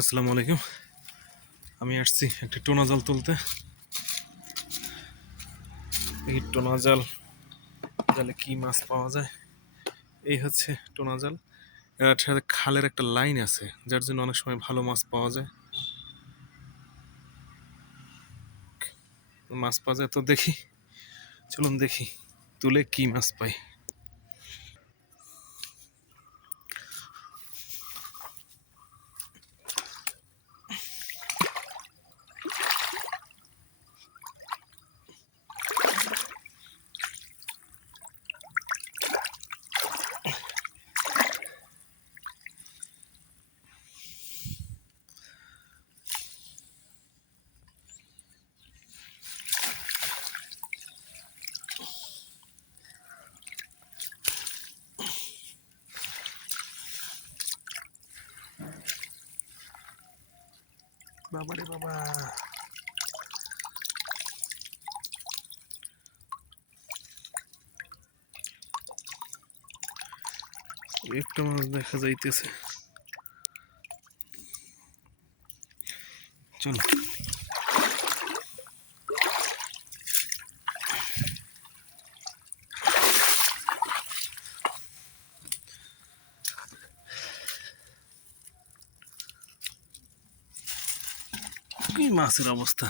আসসালামু আলাইকুম। আমি আসছি একটি টোনা জাল তুলতে। এই টোনা জাল, জালে কি মাছ পাওয়া যায়? এই হচ্ছে টোনা জাল। এর সাথে খালের একটা লাইন আছে, যার জন্য অনেক সময় ভালো মাছ পাওয়া যায়। মাছ পাওয়া যায় তো দেখি। চলুন দেখি, তুলে কি মাছ পাই। বাবারে বাবা একটা মাছ দেখা যাইতেছে। চল। কি মাছের অবস্থা।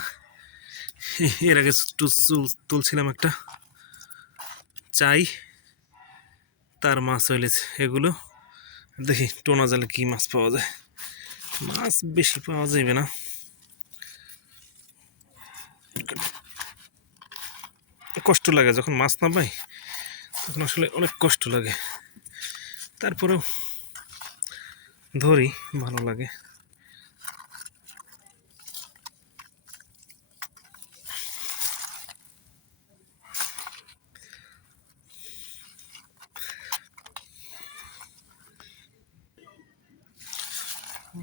এর আগে তুলছিলাম একটা চাই, তার মাছ হইলেছে এগুলো। দেখি টোনা জালে কি মাছ পাওয়া যায়। মাছ বেশি পাওয়া যাবে না। কষ্ট লাগে যখন মাছ না পাই তখন আসলে অনেক কষ্ট লাগে। তারপরেও ধরি, ভালো লাগে।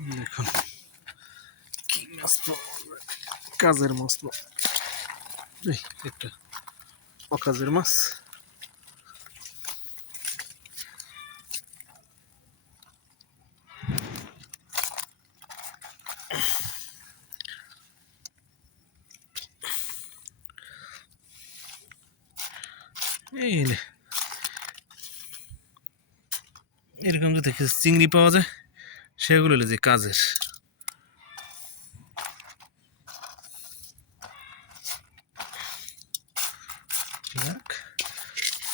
দেখুন কি মাছ কাজের মাছ এই, একটা অকাজের মাছ। এই। এরকম যদি চিংড়ি পাওয়া যায় সেগুলো হলো যে কাজের।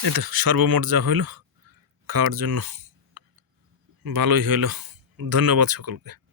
এটা সর্বমোট যা হইল খাওয়ার জন্য ভালোই হইল। ধন্যবাদ সকলকে।